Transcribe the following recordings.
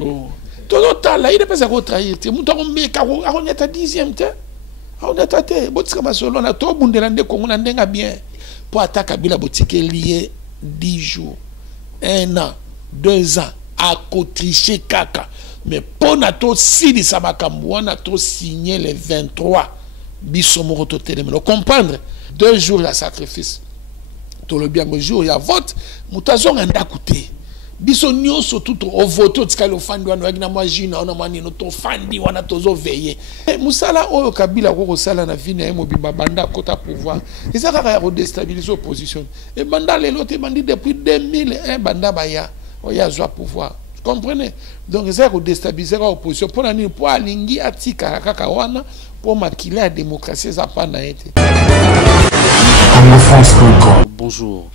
Oh. Tout le temps là, il est pas à trahir. Tu montes en mec, on est à 10e temps. On est à terre. Botika masolo na to bundelande Congo na ndenga bien. Pour attaquer Kabila botike lié 10 jours, 1 an, 2 ans à cotricher kaka. Mais pour nato si di samakambo na to signé les 23 bisomoro to télé. Mais comprendre 2 jours de sacrifice. Tout le bien jour il y a vote, mutazo nganda coûter. Biso nyonso tout au voto tikalo fandi wana na moi jina ona mani no to fandi wana tozo veiller musala oyo Kabila ko sala na vini ya mobimba banda kota pouvoir eza kaka ya redestabiliser opposition et banda lelo te bandi depuis 2001 banda baya oya zwa pouvoir vous comprenez donc eza ko déstabiliser opposition pour nani pour alingi atika kaka wana pour makila la démocratie za pa na été. Bonjour.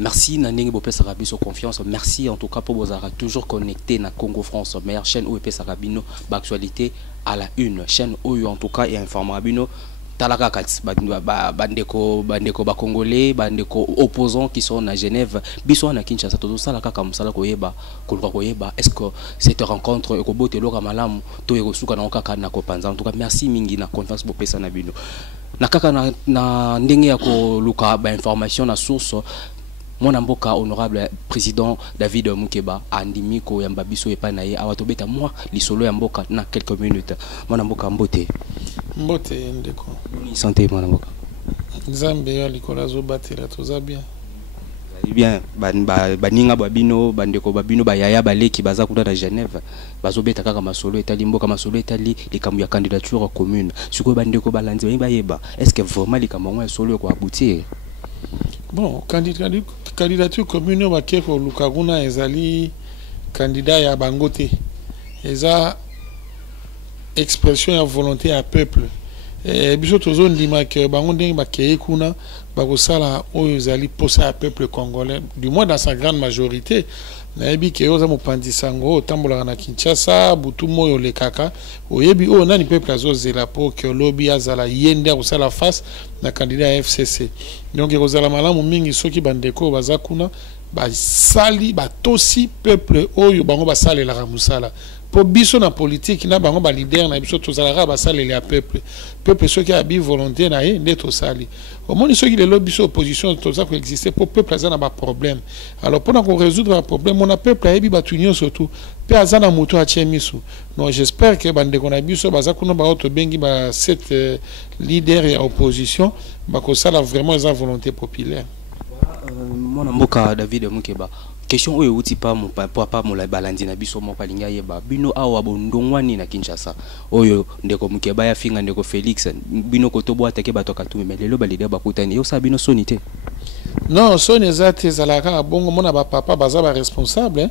Merci Naneng Bopé Sarabiso confiance. Merci en tout cas pour vos arrêts toujours connectés na Congo France, meilleure chaîne OEP Sarabino, actualité à la une. Chaîne OU en tout cas et informabino. Talaka Kats, bandeko Congolais, bandeko opposants qui sont à Genève, biso na Kinshasa, tout ça la kaka musala koyeba, koyeba. Est-ce que cette rencontre ekobote loka malamu to erosuka na kaka na kopanza. En tout cas merci mingi na confiance Bopé Sanabino. Na kaka na ndenge ya ko luka ba information na source. Mon amboka honorable président David Mukeba andimiko ya mbabiso epanaye awatobeta moi lisolo ya mboka na quelques minutes. Mon amboka mbote ndeko ni santé mon amboka nzambe ya likola zo batela toza bien bien baninga babino bandeko babino bayaya baleki baza kuda na Genève bazobeta kaka masolo etali mboka masolo etali likambu ya candidature commune siko bandeko balanzi bayeba est-ce que vraiment likambu ya solo ko aboutir? Bon, candidature commune au Bakeko Lukaguna ezali candidat ya Bangote. Eza expression ya volonté à peuple. Et biso tozo ndima ke bangonde bakeye kuna bakosala oyo ezali posé à peuple congolais, du moins dans sa grande majorité. Nayebi ke oza mopandisango otambola na Kinshasa butu moyo le kaka oyebi o nani peuple azozela po ke lobby azala yende osala face na candidat FCC. Donc kozala malamu mingi soki bandeko bazakuna ba sali ba tosi peuple oyo bango basale la musala po biso na politique na bango ba leader na biso tozala ba sale le peuple soki a bi volonté na ye ndeto sali au moins soki le lobby so opposition toza ko exister pour peuple azana ba problème. Alors pour qu'on résoudre un problème mon peuple a bi batunyo surtout pe azana moto a chemisu. Non j'espère que bandeko na biso bazakuna ba auto bengi ba cette leader et opposition ba ko sala vraiment eza volonté populaire. Mon amboka David Mukeba question oyo uti pa mon papa mo la balandi na biso mo palinga yeba bino awa bondongwani na Kinshasa oyo ndeko Mukeba ya finga ndeko Felix bino ko tobo atake bato katumi melelo balide bakutani yo sa bino sonité non soni zate zalaka bongo mona ba papa baza ba responsable hein?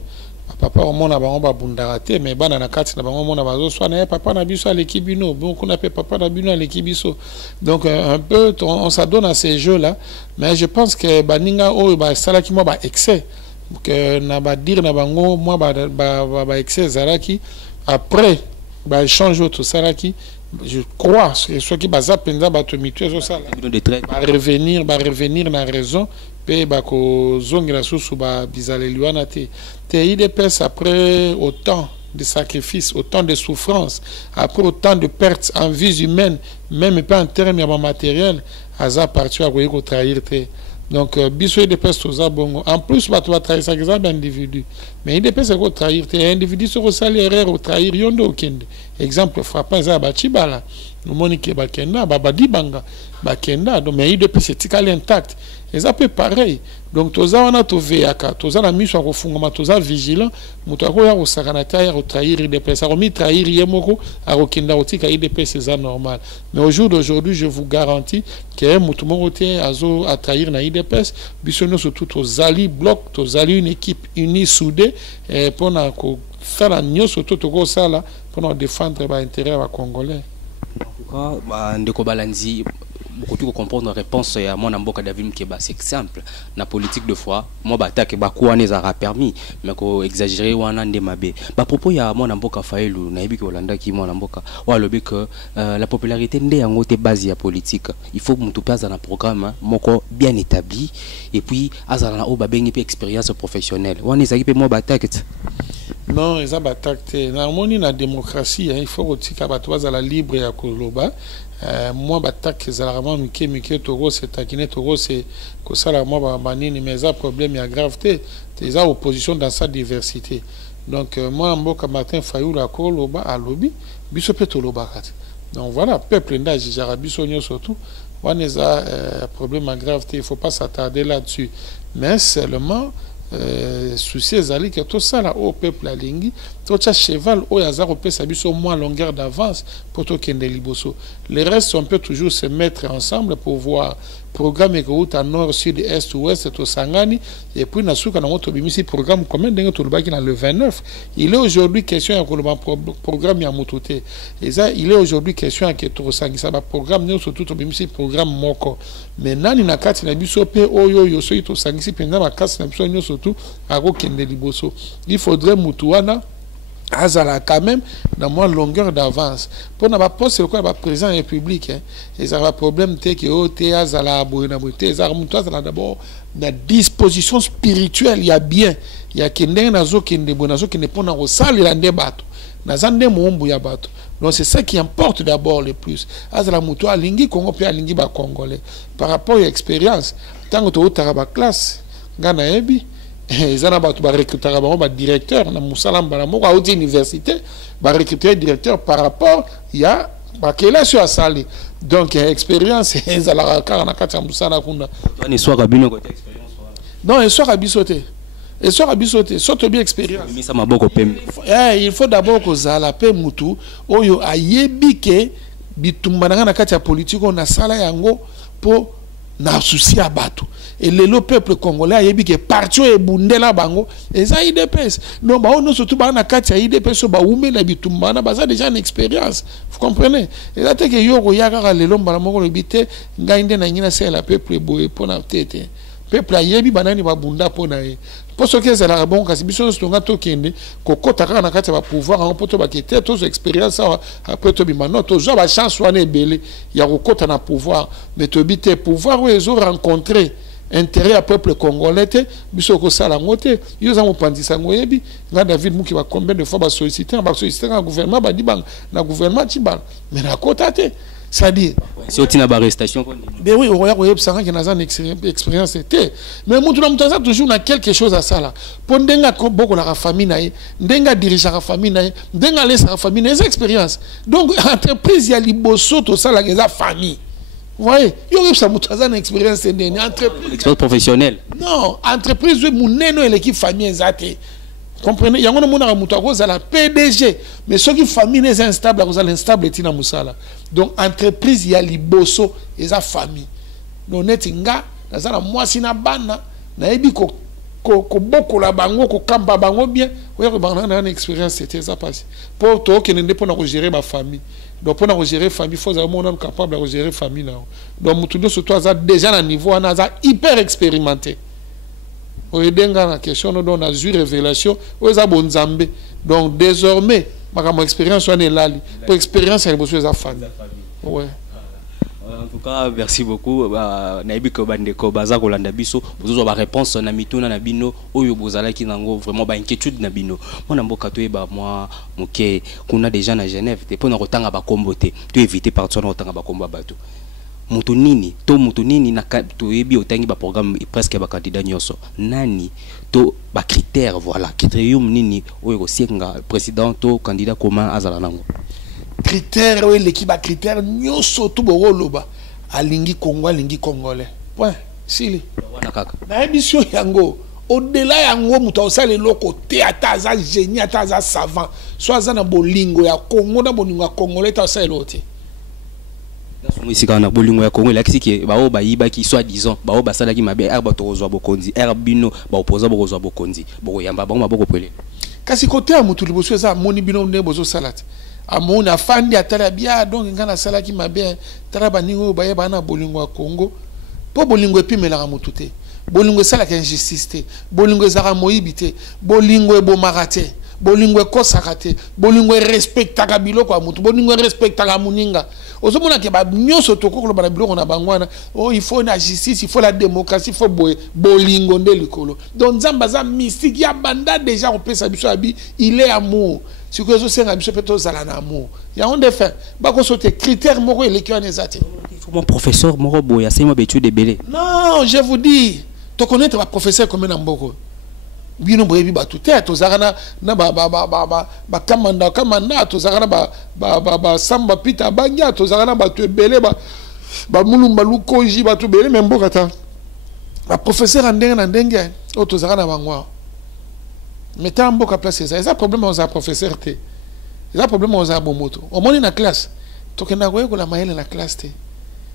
Papa au mona bango ba bundaraté mais bana na kati na bango mona bazo swana papa na biso à l'équipe bino bon qu'on appelle papa na bino à l'équipe biso donc un peu on s'adonne à ces jeux là mais je pense que baninga o ba salaki mo ba excès que na ba dire na bango moi ba excès zalaki après ba échange auto salaki je crois que ce qui baza penza ba tomitué so sala ba revenir na raison pe ba ko zongela susu ba bizaleliwana te IDPS après autant de sacrifices, autant de souffrances, après autant de pertes en vies humaines, même pas en termes de matériel, Aza parti à trahir. Donc, biso IDPS toza bongo. En plus, tu vas trahir ça exemple individu. Mais IDPS est trahir. Individu sur le erreur ou trahir yondo okende. Exemple frappant ça bachibala. Nous monique bakenda, babadi banga, bakenda. Donc, mais IDPS est intact. Et ça peut pareil. Donc, toza wana to veaka, toza la mission à fungama, toza vigilant, mutako ya osakanata ya trahir IDPS, a remis trahir yemoko, a rokenda otika IDPS c'est normal. Mais au jour d'aujourd'hui, je vous garantis que mutumo azo a trahir na IDPS, bisono surtout aux alliés bloc, aux alliés une équipe unie soudée pour na ko faire la nyo surtout to sala pour défendre ba intérêt ba congolais. En tout cas, ndeko balanzi beaucoup de comprendre la réponse à mon amboka David Mukeba c'est simple na politique de foi moi batak ba quoi les a permis mais ko exagérer wana ndemabe ba propos ya mon amboka Faelu na yebi ko landa ki mon amboka wa lobi que la popularité ndé yango te base ya politique il faut mutu paza na programme moko bien établi et puis azala na o ba bengi pe expérience professionnelle wana ezaki pe moi batak Non, ils ont attaqué. Normalement, la démocratie, il faut aussi que la libre et à Koloba. Moi, j'attaque généralement Mickey Toro, c'est taquiné Toro, c'est que ça, là, moi, mais ça problème, il y a gravité. Ils ont opposition dans sa diversité. Donc, moi, Mboka Martin Fayou, la Koloba, à lobby, Bissopé Toloba. Donc, voilà, peuple d'âge, Jarabisonio surtout. On a un problème grave, il ne faut pas s'attarder là-dessus. Mais seulement, souci est que tout ça là au peuple à lingi tout ça cheval au hasard au peut s'habiller au moins longueur d'avance pour tout qu'il y liboso. Les restes on peut toujours se mettre ensemble pour voir programme et route à nord sud est ouest tout sangani et puis nasuka na moto bimisi programme combien de tout le baki dans le 29 il est aujourd'hui question à programme ya mototé et ça il est aujourd'hui question à que tout sangi ça va programme nous surtout tout bimisi programme moko mais nani na kati na biso pe oyo yo so to sangi si penza ba kati na biso nyo surtout à kende liboso il faudrait mutuana azala quand même dans moins longueur d'avance pour n'a pas poste le quoi ba président république hein et ça va problème té que o té azala boina boté ça mutuana d'abord la disposition spirituelle il y a bien il y a kende nazo kende bonazo kende pona ko sala la ndebato nazande muumbu ya bato. Donc c'est ça qui importe d'abord le plus. Azala mutu alingi Congo pe alingi ba congolais par rapport à l'expérience tant que tu as ba classe ngana ebi ezana ba tu ba recruter ba directeur na musala mbala moko a haute université ba recruter directeur par rapport il y a ba kela sur asali donc expérience ezala ka na kati musala kuna ni soir abino côté expérience non et soir abisoté et soir abisoté surtout bien expérience mais ça m'a beaucoup pembe il faut d'abord que zala pe mutu oyo ayebi ke bitumba na kati ya politique on a sala yango po na souci à bateau et le peuple congolais ayebi ke parti e bundela bango et ça IDPS non ba on surtout ba na kati ya IDPS ba ume na bitumba na baza déjà une expérience vous comprenez et là te ke yoko yaka lelo mbala moko le bité ngainde na ngina c'est la peuple boye pona tete peuple ayebi banani ba bunda pona e pour ce que c'est la bon kasi biso so nga to kende kokota ka na kati ba pouvoir en poto ba kete to expérience après to bimano to jo ba chance wana ebele ya kokota na pouvoir mais to bité pouvoir où ils ont rencontré intérêt à peuple congolais te biso ko sala ngote yo za mo pandisa ngoyebi nga David Muki ba combien de fois ba solliciter un gouvernement ba di bang na gouvernement tibal mais na kota te c'est-à-dire si on a arrestation ben oui on a une expérience était mais mon tout toujours na quelque chose à ça là pour ndenga beaucoup la famille nae ndenga diriger la famille nae ndenga laisser la famille nae expérience donc entreprise ya liboso to ça la famille vous voyez yo ça mutaza une expérience ndeni entreprise professionnelle non entreprise muneno et l'équipe famille ezate comprenez yango no mona mutu akoza la PDG mais ceux qui famille les instable akoza l'instable tina musala donc entreprise ya liboso eza famille donc netinga nazala mwasi na bana na ebi ko bokola bango ko kamba bango bien oya ko bana na expérience c'était ça passé pour to que ne pona ko gérer ma famille donc pona ko gérer famille faut avoir mon capable de gérer famille là donc mutu do surtout aza déjà na niveau ana aza hyper expérimenté. Oyedenga la question nous donne azur révélation aux abonzambe donc désormais ma expérience on est là pour expérience elle bosse sa famille ouais en tout cas merci beaucoup naibi ko bandeko baza ko landa biso bozo ba réponse na mituna na bino oyo bozala ki nango vraiment ba inquiétude na bino mona mboka to eba moi moké kuna déjà na Genève te pona kotanga ba kombote to éviter partir na kotanga ba komba bato mutunini na to yebi otangi ba programme presque ba candidat nyoso nani to ba critère voilà critérium nini oyo sienga président to candidat commun azala nango critère ou l'équipe ba critère nyoso to boroloba alingi Congo alingi congolais point sili wana kaka na émission yango au-delà yango muta osale loko te ata za génie ata za savant soit za na bolingo ya Congo na bolingo ya congolais ta osale lote Mwisika na bolingo ya Congo lakisi ki bao bayiba ki soit disant bao basala ki mabe erba to rozwa bokonzi erbino ba opoza bokozwa bokonzi boko yamba ba maboko pele kasi kote ya mutu liboso eza moni bino nde bozo salati amona afandi atala bia donc ngana sala ki mabe tala baningo baye bana bolingo ya Congo po bolingo epimela ka mutu te bolingo sala ka injustice te bolingo ezaka moyibi te bolingo ebomaka te bolingo ko sakate bolingo respectaka biloko ya mutu bolingo respectaka muninga ozomona ke ba nyoso tokoko ba biloko na bangwana oh il faut la justice il faut la démocratie il faut bolingo nde likolo donc nzamba za mystique ya banda déjà on peut s'habituer abi il est amour si que zo senga biso peto zala na amour ya on de fait ba ko sote critère moko elekio nezate mon professeur moko boya c'est moi betu de belé non je vous dis to connaître ba professeur comme na mboko bino boyebi ba tout tête ozakana na ba kamanda tozakana ba samba pita banya tozakana ba to ebele ba mulumba lukoji ba to belé même mboka ta ba professeur andenge na ndenge o tozakana bangwa mais ta mboka place ça problème aux professeur te ça problème aux abomoto au moni na classe tokenda ko la mayele na classe te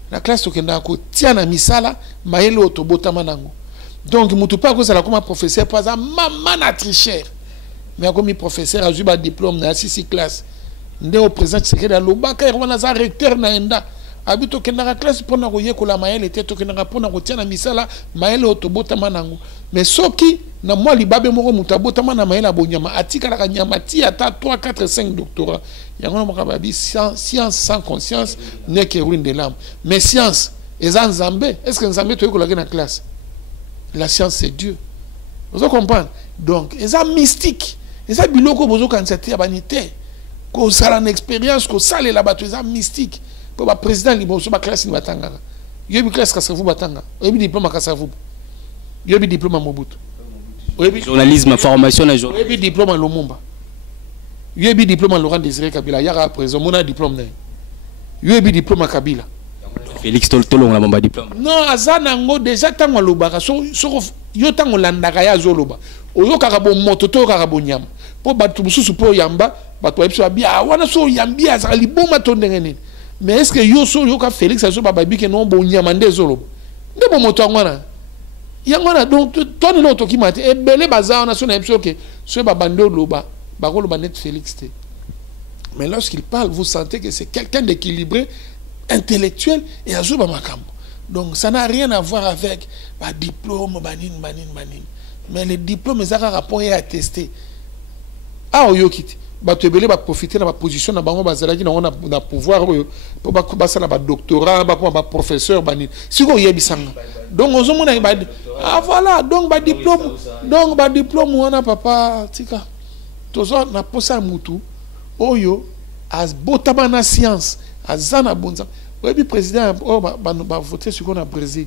na classe tokenda ko tia na misala mayele otobotama nango. Donc, je ne pas que ça comme un professeur, pas un maman à tricher. Mais comme un professeur a eu un diplôme dans la 6 classe. Il est au président de secrétaire de l'Obaka, il est un recteur dans l'Enda. Habito que dans la classe, pour nous dire que la maëlle était que nous pour nous tirer la misala, maëlle autobota manango. Mais ce qui, na moi, li babe moro mutabota mana maëlle abonyama, atika la kanyama, ti ata 3, 4, 5 doctorats. Il y a un mot science sans conscience, n'est que ruine de l'âme. Mais science, et en Zambé, est-ce que Zambé tu es dans la classe? La science, c'est Dieu. Vous comprenez? Donc, ils sont mystiques. Ils sont biloko bozo quand c'était abanité. Qu'on a une expérience, qu'on sale là-bas, ils sont mystiques. Pour le président, il y a classe ni batanga. Il y a une classe Kassavou batanga. Il y a un diplôme à Kassavou. Il y a un diplôme à Mobutu. Journalisme, formation, il y a un diplôme à Lumumba. Il y a un diplôme à Laurent Désiré Kabila. Il y a un président, il y a un diplôme. Il y a un diplôme à Kabila. Félix Tolong la diplôme. Non, azanango déjà tango lobaka so yo tango landaka ya zoloba. Oyo karabo mototo karabo nyama. Po batu mususu po yamba, batu epso bia wana so yambi azali boma to ndengene. Mais est-ce que yo so yo ka Félix azo baba bi ke non bo nyama nde zoloba. Nde bo moto ngwana. Yangwana donc toi no to kimate e bele baza na so na epso ke so baba ndo loba, ba ko loba net Félix te. Mais lorsqu'il parle, vous sentez que c'est quelqu'un d'équilibré, intellectuel et azuba makambo. Donc ça n'a rien à voir avec bah, diplôme, banin. Mais les diplômes, ils ont un rapport à attester. Ah, au yokiti. Bah, tu es profiter de ma position, dans le pouvoir, pour un doctorat, un professeur, si vous avez donc, on a ah voilà, donc, diplôme, on a papa, tika. Tout ça, on a posé un moutou, oyo, as botabana science. Azana bonza. Oui, le président va voter sur le Brésil.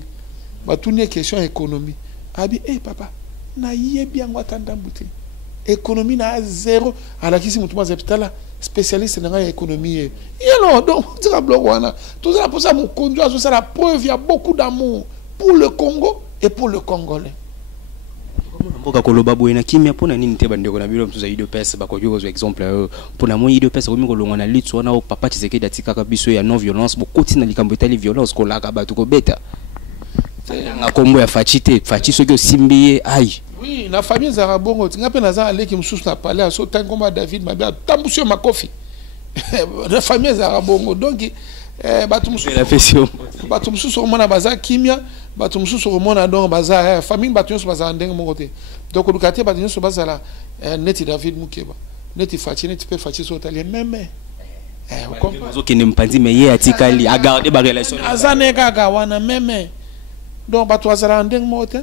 Va tourner question économie. Abi, papa, na yé bien watanda mbouté. Économie na zéro. Alors qui si moutouma zeptala spécialiste dans l'économie. Et non, donc tu as bloqué. Tout ça pour ça mon conduit c'est la preuve il y a beaucoup d'amour pour le Congo et pour le Congolais. Mboka koloba boyena kimia pona nini te bandeko na bilo mtuza ido pesa bakoki ko exemple pona mo ido pesa komi kolonga na lutte wana o papa Tshisekedi datika ka biso ya non violence bokoti na likambo etali violence kolaka batu ko beta na kombo ya fachite fachi soki osimbiye ai oui na famille za bongo tinga pe na za aleki msusu na palais so tangoma David mabia tambusio makofi na famille za bongo donc batu msusu omona baza kimia batu msusu omona donc baza famille batu nso baza ndenge moko te donc lukate batu nso baza la neti David Mukeba neti fachi neti pe fachi so tali même vous qui ne m'panzi mais hier atikali a garder ba relation azane kaka wana même donc batu azala ndenge moko te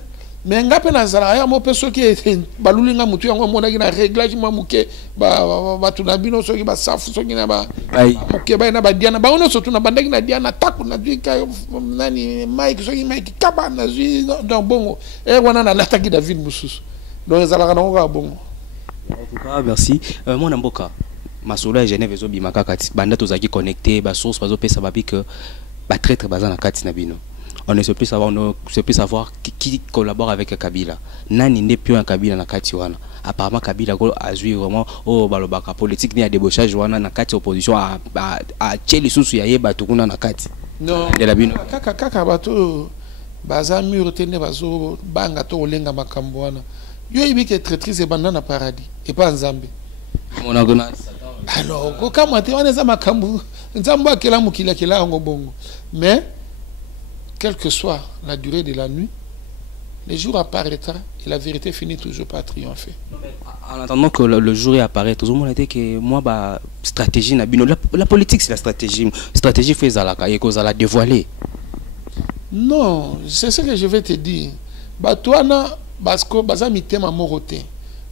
mais ngape na zala ya mo peso ki balulinga mutu yango mona ki na réglage mo muke ba tunabino soki ba safu soki na ba muke ba na ba diana ba ono sotu na bandaki na diana taku na duka nani Mike soki Mike kaba na zui donc bongo wana na lataki David Mususu donc zala kana ko bongo en tout cas merci mon mboka masolo ya Genève zo bimaka kati banda tozaki connecté ba source bazo pesa ba bi que ba traître bazana kati na bino. On ne sait plus savoir qui collabore avec Kabila. Nani n'est plus un Kabila na kati wana. Apparemment Kabila a joué vraiment au balobaka politique ni a débauchage wana na kati opposition a tcheli susu ya yeba tukuna na kati. Non. De la bino. Kaka bato baza mur tene bazo banga to olenga makambo wana. Yo ibike traîtrise e banda na paradis et pas Nzambe. On a gona. Alors, kama te wana za makambo Nzambe akela mukila kila ngo bongo. Mais quelle que soit la durée de la nuit, Le jour apparaîtra et la vérité finit toujours par triompher. En attendant que le jour apparaît, tout le monde a dit que moi, bah, stratégie, la politique, c'est la stratégie. Stratégie, fait Zalaka et qu'on la dévoiler. Non, c'est ce que je vais te dire. Bah, toi, parce que baza mitema moroté.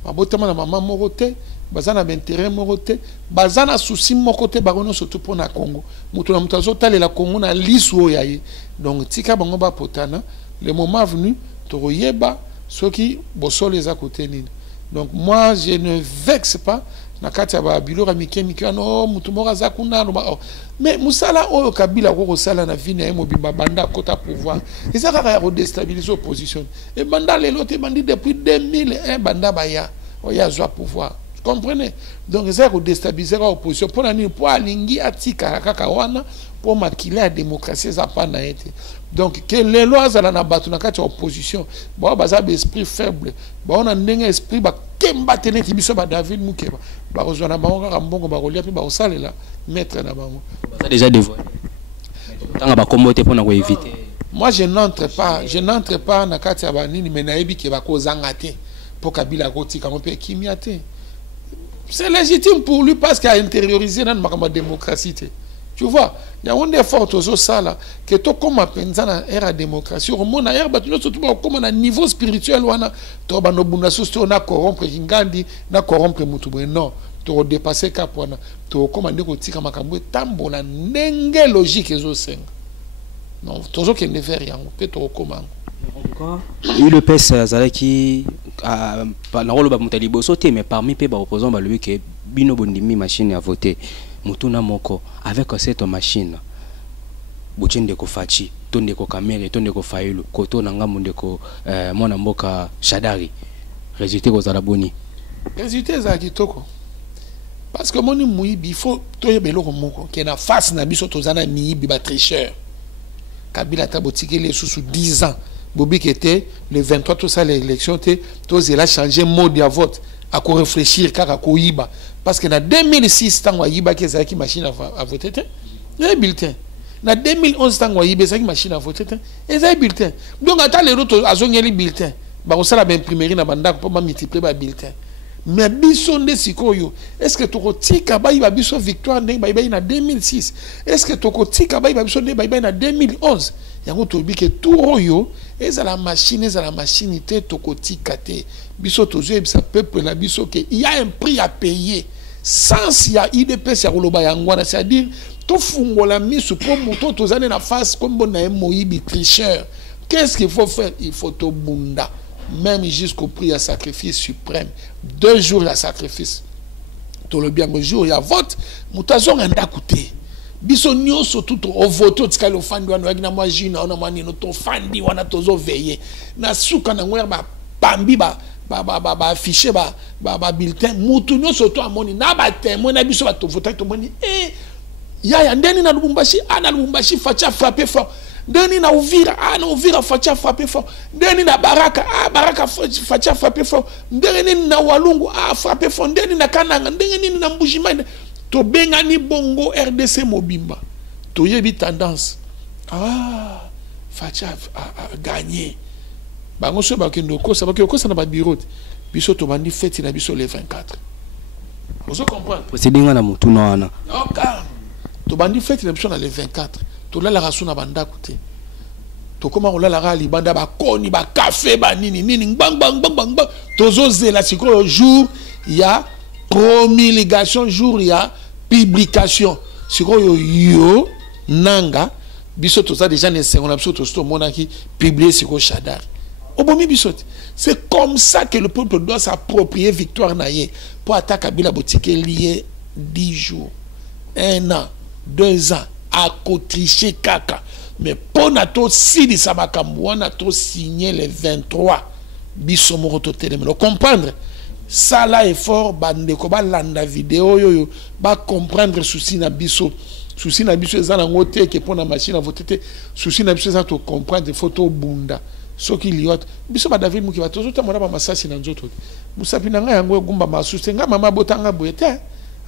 Bah, botema na maman moroté. Baza na intérêt moroté. Baza na souci moroté. Barono surtout pour na Congo. Moutou na moutazo tale la Congo na liso yaye. Donc, tika bango ba potana. Le moment venu. Toroyeba, ceux qui bossent les à côté. Donc moi, je ne vexe pas. Nakati ba bilo ramike mikano mutumora zakuna no. Mais musala o kabila ko sala na vie na mobimba banda kota pouvoir. Et ça va redéstabiliser l'opposition. Et banda les lots bandi depuis 2001 banda baya oya zwa pouvoir. Vous comprenez? Donc ça redéstabiliser l'opposition pour la pour alingi atika kaka wana pour maquiller la démocratie ça pas na été. Donc que les lois à la batu na kati opposition bon baza esprit faible bon on a un esprit ba kemba tene tibiso ba David Mukeba ba kozwana bango ka mbongo ba kolia pe ba osalela mettre na bango ça déjà dévoilé tanga ba commoté pour na ko éviter. Moi je n'entre pas na kati ya banini mais nayebi ke ba kozanga te pour Kabila kotika mo pe kimia te. C'est légitime pour lui parce qu'il a intériorisé dans ma démocratie. Tu vois, il y a un effort aux ça là que toi comme pensa na era démocratie au monde ailleurs batu surtout comme na niveau spirituel wana to ba no bunda sosto na corrompre ngandi na corrompre mutu non to dépasser cap wana to commander ko tika makambo tambola ndenge logique ezo senga non toujours qu'il ne fait rien peut to comment en tout cas le PS Zalaki a na rolo ba mutalibo sauté mais parmi pe ba opposants ba lui que bino bondimi machine à voter mutuna moko avec cette machine bochende ko fachi tonde ko kamere tonde ko failu koto na ngamunde ko mwana mboka Shadari résultat ko zaraboni résultat za kitoko parce que moni muibi il faut toyebelo ko moko ke na face na biso tozana miibi ba tricheur Kabila tabotike les sous 10 ans Bobi qui était le 23 tout ça l'élection tous il a changé mode de vote à quoi réfléchir car à quoi yiba parce que dans 2006 tant yiba qui est machine à voter les bulletins dans 2011 tant yiba c'est machine à voter et les bulletins donc attends les autres à zonyer les bulletins bah on ça la imprimerie na banda pour multiplier les bulletins mais biso nde sikoyo est-ce que tokotika bayiba biso victoire ndenge bayiba na 2006 est-ce que tokotika bayiba biso ndenge bayiba na 2011 yango tobi ke tout oyo eza la machine te tokotika te biso tozo ebisa peuple na biso ke il y a un prix à payer sans il y a IDPS ya koloba yangwana c'est-à-dire to fungola misu po moto tozane na face comme bona moyibi tricheur. Qu'est-ce qu'il faut faire? Il faut to bunda même jusqu'au prix à sacrifice suprême 2 jours à sacrifice to le bien le jour il y a vote mutazo nganda coûter biso nyonso tout au voto tikali ofandi wana na moi jina ona mani no to fandi wana tozo veiller na suka na ngwe ba pambi ba afficher ba bulletin mutu nyonso to amoni na ba témoin na biso ba to voter to moni ya ndeni na Lubumbashi facha frapper fort ndeni na Uvira facha frapper fort ndeni na Baraka facha frapper fort ndeni na Walungu frapper fort ndeni na Kananga ndeni na Mbujimayi to bengani bongo RDC mobimba to yebi tendance facha gagner bango so bakendo ko ça bakendo ko ça na ba bureau biso to bandi fête na biso le 24 vous comprenez procéding na mutu na wana to bandi fête na biso na le 24 to la raso na banda côté to koma la ra libanda ba koni ba café ba nini bang tozo zela siko jour il y a promulgation jour il y a publication siko yo nanga biso to ça déjà ne on a biso to monaki publier siko Shadari obomi biso. C'est comme ça que le peuple doit s'approprier victoire naie pour attaquer Kabila botike lié 10 jours 1 an 2 ans à cotricher kaka mais pour nato si di samakambo wana to signer les 23 biso moko to teleme le comprendre ça là effort bande ko ba landa vidéo yo ba comprendre souci na biso ezana ngote ke pour na machine à voter souci na biso ezana to comprendre photo bunda soki liot biso ba David Mukiba tozo tamona ba masasi na nzoto musapi na nga yango gumba masuste nga mama botanga boete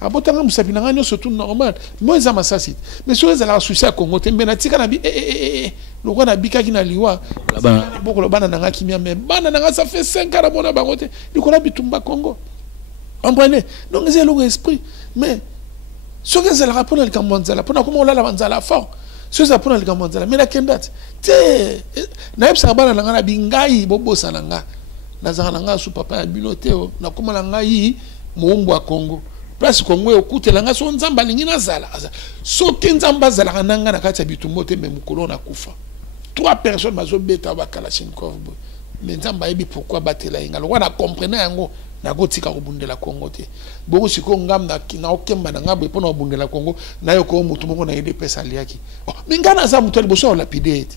abotanga musapi na ngani surtout normal moi za masasi mais sur les ala souci à Congo tembe na tika na bi le roi na bika ki na liwa boko lo bana na kimia mais bana na ça fait 5 ans na bona bangote likola bitumba Congo comprenez donc c'est le esprit mais ce que c'est le rapport dans le Camerounzala pour comment on l'a la banzala fort ce ça pour dans le Camerounzala mais la kendate te na yebsa bana na ngana bingai bobo sananga na zanga sou papa ya binote na kuma na ngai muumbu wa Congo place Congo okutela nga so nzamba lingi na zala so kenzamba zala kananga na kati ya bitumbo te même mukolo na kufa 3 personnes bazo beta ba Kalashnikov mais nzamba yebi pourquoi batela inga lo wana comprendre yango na kotika kobundela Congo te boko siko ngam na okemba na ngabwe pona obundela Congo na yo ko mutu moko na yede pesa liaki mingana za mutu liboso lapide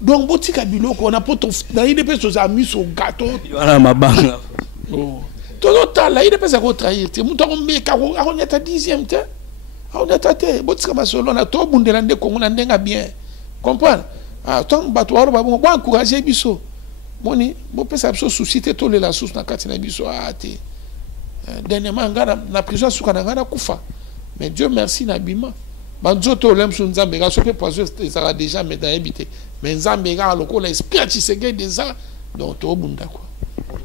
donc botika biloko na poto na yede pesa za miso gâteau wana mabanga todo tala yede pesa ko trahir te mutu ko meka ko akonyata 10e te akonyata te botika basolo na to bundela nde Congo na ndenga bien comprendre tant bato waro ba bon encourager biso moni bo pesa biso susciter tole la source na kati na biso te dernièrement ngana na prison suka na ngana kufa mais Dieu merci na bima banzoto lem su nzambe ga so pe poison ça déjà mais dans habité mais nzambe ga loko la esprit Tshisekedi déjà donc to bunda quoi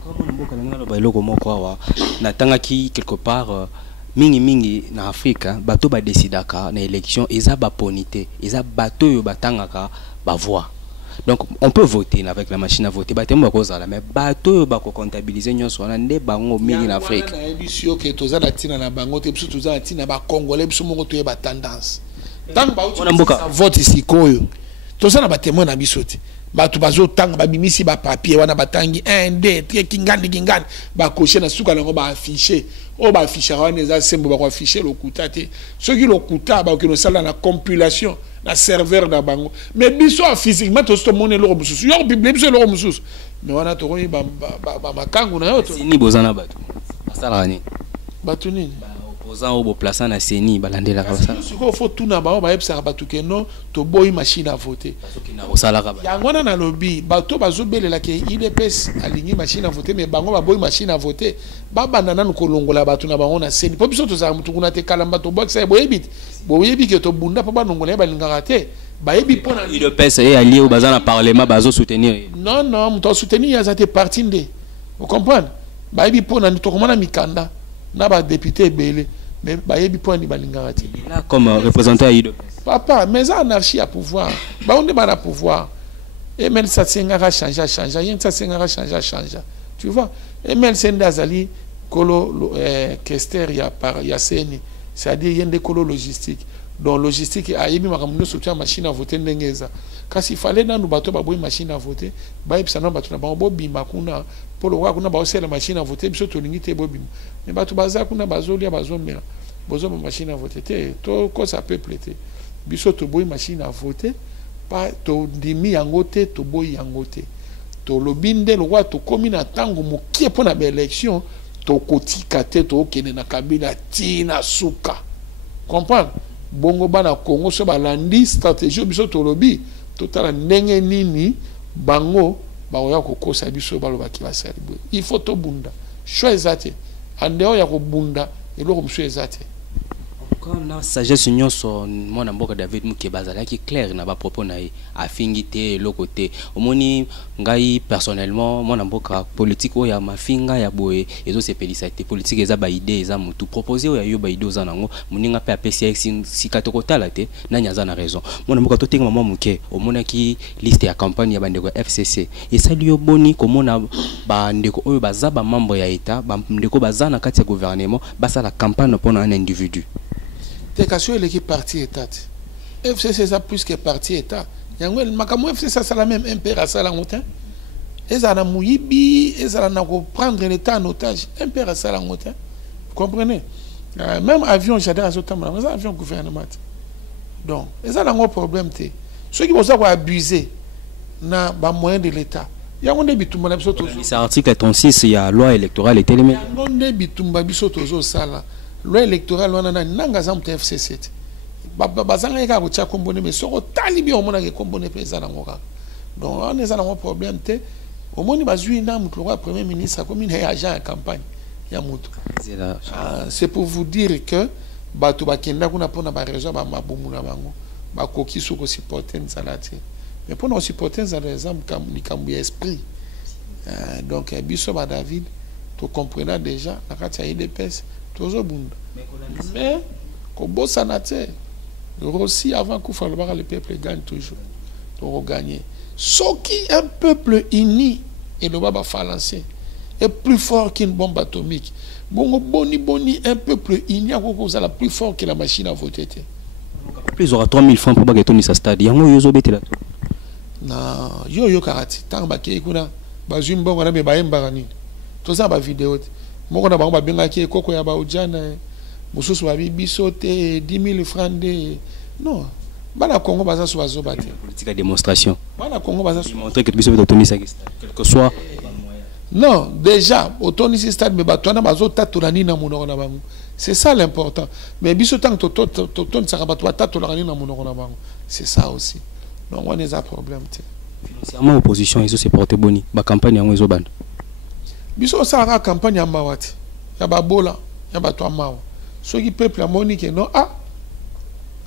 comme mboka ngana ba eloko moko awa natangaki quelque part mingi na Afrika bato ba décidaka na élection eza ba ponité eza bato yo batangaka ba voix. Donc on peut voter avec la machine à voter batemba ko zala mais bato yo ba ko comptabiliser nyonso na nde bango mingi na Afrique na ebisio ke toza na tina na bango te biso toza na tina ba congolais biso moko to ba tendance tant ba vote ici koyo toza na ba témoin na biso te bato bazo tanga ba bimisi ba papier wana batangi 1 2 3 kingani ba cocher na suka lango ba afficher o ba afficher wana za sembo ba ko afficher lokuta te soki lokuta ba ko sala na compilation na serveur da bango mais biso physiquement to sto monnaie lo mususu yo bible biso lo mususu mais wana to ko ba makangu na yo to ni bozana bato basala ni bato nini opposant au plaçant na seni balandela ka ça siko faut tout na ba yebsa bato ke non to boy machine à voter na osala ka ba yango na lobby bato bazobelela ke IDPS alingi machine à voter mais bango ba boy machine à voter baba nana ko longola bato na bango na seni po biso to za mutu kuna te kalamba to box boyebit boyebi ke to bunda pa ba longola ba lingaka te bayebi pona IDPS et allié au bazana parlement bazo soutenir non muto soutenir ya za te parti nde vous comprenez bayebi pona to komana mikanda na ba député belé mais bayebi pona ni balingaka te là comme représentant à IDPS papa mais anarchie à pouvoir ba on demande à pouvoir et même ça sengaka changer yen ça sengaka changer tu vois et même sendazali kolo kester ya seni c'est-à-dire yende kolo logistique donc logistique ayebi makambo soutien machine à voter ndengeza kasi fallait nanu bato ba boy machine à voter ba yebisa na bato na bango bobima kuna polo wa kuna ba osela machine à voter biso to lingi te bobima mais bato baza kuna bazolia bazomela bozo machine à voter te to ko ça peuple te biso to boy machine à voter pas to dimi yango te to boy yango te to lobinde lo wa to komi na tango mokie pona ba élection to kotika te to okene na kabila tina suka comprendre bongo bana Congo so balandi stratégie biso to lobi totala ndenge nini bango ba oya kokosa biso baloba ki basali il faut to bunda choix ezate andeo ya ko bunda eloko mso ezate comme na sagesse nyonso mwana mboka David Mukebazala qui clair na ba propos na afingi te lokote omoni ngai personnellement mwana mboka politique oya mafinga ya boye ezo sepelisa te politique eza ba idée eza mutu proposer oya yo ba idée za nango muninga pe apesi sikato kotala te na nyaza na raison mwana mboka to tenga mama muke omona ki liste ya campagne ya bandeko FCC esali yo boni komona ba ndeko oyo baza ba membre ya état ba ndeko baza na kati ya gouvernement basa la campagne pour un individu Tekasio l'équipe parti état. FCC ça plus que parti état. Yango makamo FCC ça la même impère à ça la montagne. Et ça na muyibi, et ça na ko prendre l'état en otage, impère à ça la montagne. Vous comprenez? Même avion j'adore à ce temps là, avion gouvernement. Donc, et ça na un problème té. Ceux qui vont savoir abuser na ba moyen de l'état. Yango ne bitumba biso to. C'est article 36 il y a loi électorale et télémé. Yango ne bitumba biso to sala. Loi électorale wana na nanga za mtu FCC bazanga eka ko tia kombone mais soko talibi o mona ke kombone président na ngoka donc on est dans un problème te au moni bazui na mtu wa premier ministre comme une agent en campagne ya mutu. C'est pour vous dire que bato bakenda kuna pona ba raison ba mabumu na bango ba koki soko supporter nzalati mais pona supporter nzalati ni kambu ya esprit donc biso ba David to comprendre déjà na kati ya IDPS tozo bunda mais ko bossa na te Rossi avant qu'on fasse le peuple gagne toujours pour gagner soki un peuple uni et le baba falancé est plus fort qu'une bombe atomique. Bon, boni, un peuple uni a la plus fort que la machine à voter. Plus aura 3000 francs pour baguetter mis à stade. Yango yozo bete là. Non, yo karati. Tant baké kuna bazum bon na me baemba ni. To ça ba vidéo. Moko na ba benga ki koko ya ba ujana. Mususu ba bisote 10 000 francs de. Non. Bana Congo baza soazo baté. Politique de démonstration. Bana Congo baza montrer que biso bete mis à stade. Quel que soit. Non, déjà, autour stade, mais c'est ça l'important. Mais c'est ça aussi. Donc, on a un problème. Financièrement, l'opposition, ils ont supporté Boni. La campagne, ils ont ban. Biso ça la campagne en Mawati. Il y a Babola, il y a Batoua Mao. Ceux qui peuplent la Monique, non, ah,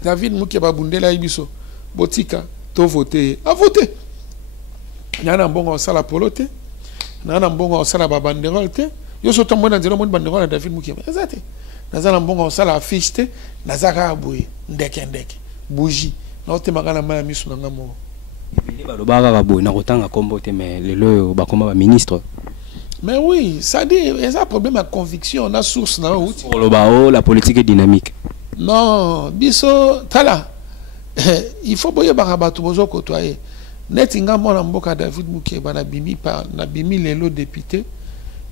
David Moukeba Bundela Ibiso, Botika, to voté. A voté. Il y a un bon ça la polote. Nana mbongo osala ba banderole te yo soto mona nzelo mona banderole David Mukeba ezate nazala mbongo osala affiche te nazaka aboye ndeke bougie na otemaka na maya misu na ngamo ibile balobaka baboye na kotanga kombo te mais lelo bakoma ba ministre. Mais oui, ça dit il y a un problème à conviction na source na outi pour le bao la politique est dynamique. Non biso tala il faut boye barabatu bozo kotoyer Netinga mona mboka David Mukeba na bimi lelo député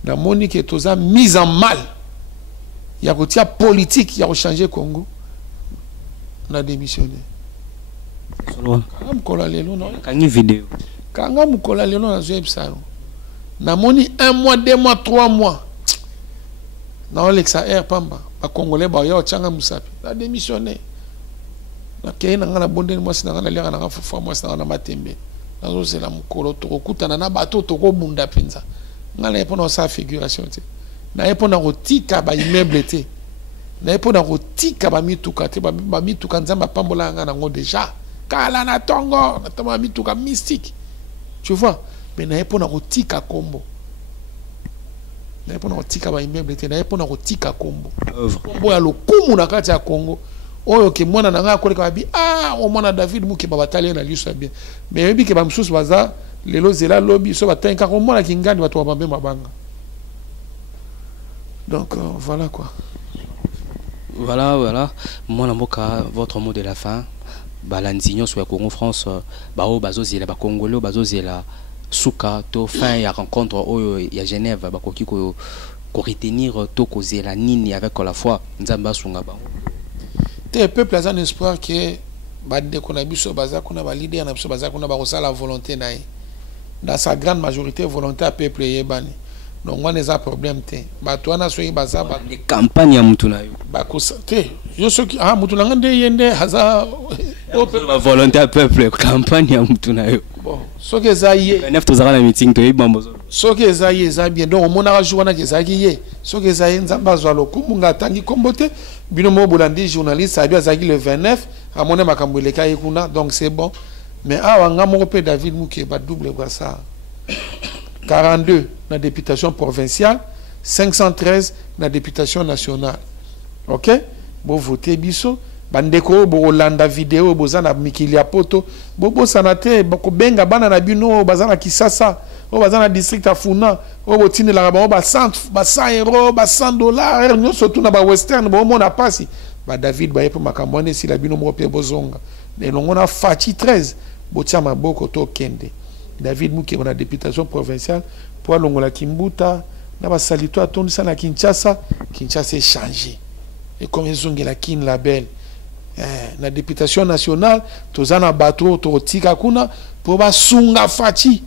na Monique toza mise en mal. Il y a kotia politique il y a changer Congo. Na démissionné. Solo. Kangam kola lelo non. Kangi vidéo. Kangam kola lelo na zoebsa. Na moni 1 mois, 2 mois, 3 mois. Na Alexa Air Pamba, ba Congolais ba yo changa musapi. Na démissionné. Na kena ngana bonde mwasi na ngana leka na fufa mwasi na ngana matembe. Nazo c'est la mukolo to kokutana na bato to ko bunda pinza. Ngana epona sa figuration te. Na epona kotika ba immeuble te. Na epona kotika ba mituka te ba mituka nzamba pambola ngana ngo déjà. Kala na tongo na tama mituka mystique. Tu vois? Mais na epona kotika kombo. Na epona kotika ba immeuble te, na epona kotika kombo. Kombo ya lokumu na kati ya Congo. Oyo ke mwana na nga koleka bi o mwana David Mukeba batali na liso bien mais yebi ke ba msusu baza lelo zela lobby so batenka ko mwana kingani bato bambe mabanga donc voilà quoi. Voilà mwana mboka votre mot de la fin balanzinyo sur Congo France bao bazozela ba Congolais bazozela suka to fin ya rencontre oyo ya Genève bakoki ko retenir to kozela nini avec la foi nzamba sunga bango. Te peuple a un espoir que bande kuna biso baza kuna ba leader na biso baza kuna ba la volonté na dans sa grande majorité volonté à peuple yebani donc on a un problème te bato wana so baza ba les campagnes ya mutu na yo ba ko te yo so ki mutu na ngande yende haza ba volonté à peuple campagne ya mutu na yo bon so que za ye neuf tozaka na meeting to yebambo so que za ye za bien donc on a joué na ke za ki ye so que za ye nzamba zwa lokumu ngatangi kombote bino mo bolandi journaliste abia zaki le 29 à mon makambo le kai kuna donc c'est bon mais awa nga moko pe David Mukeba double quoi ça 42 na députation provinciale 513 na députation nationale. OK bo voter biso bandeko bo landa vidéo bozana mikili ya poto bo sanate boko benga bana na bino bazana Kisasa o bazana district afuna o botine la ba ba 100 €, ba $100 nyo surtout na ba western bo mona pasi ba David ba yepo makambone si la bino mo pe bozonga ne longona Fachi 13 botia maboko to kende David Mukeba na députation provinciale pour longola Kimbuta na ba salito atondisa na Kinshasa est changé et comme zongela kin label la députation nationale tozana bateau to tika kuna pour ba sunga Fachi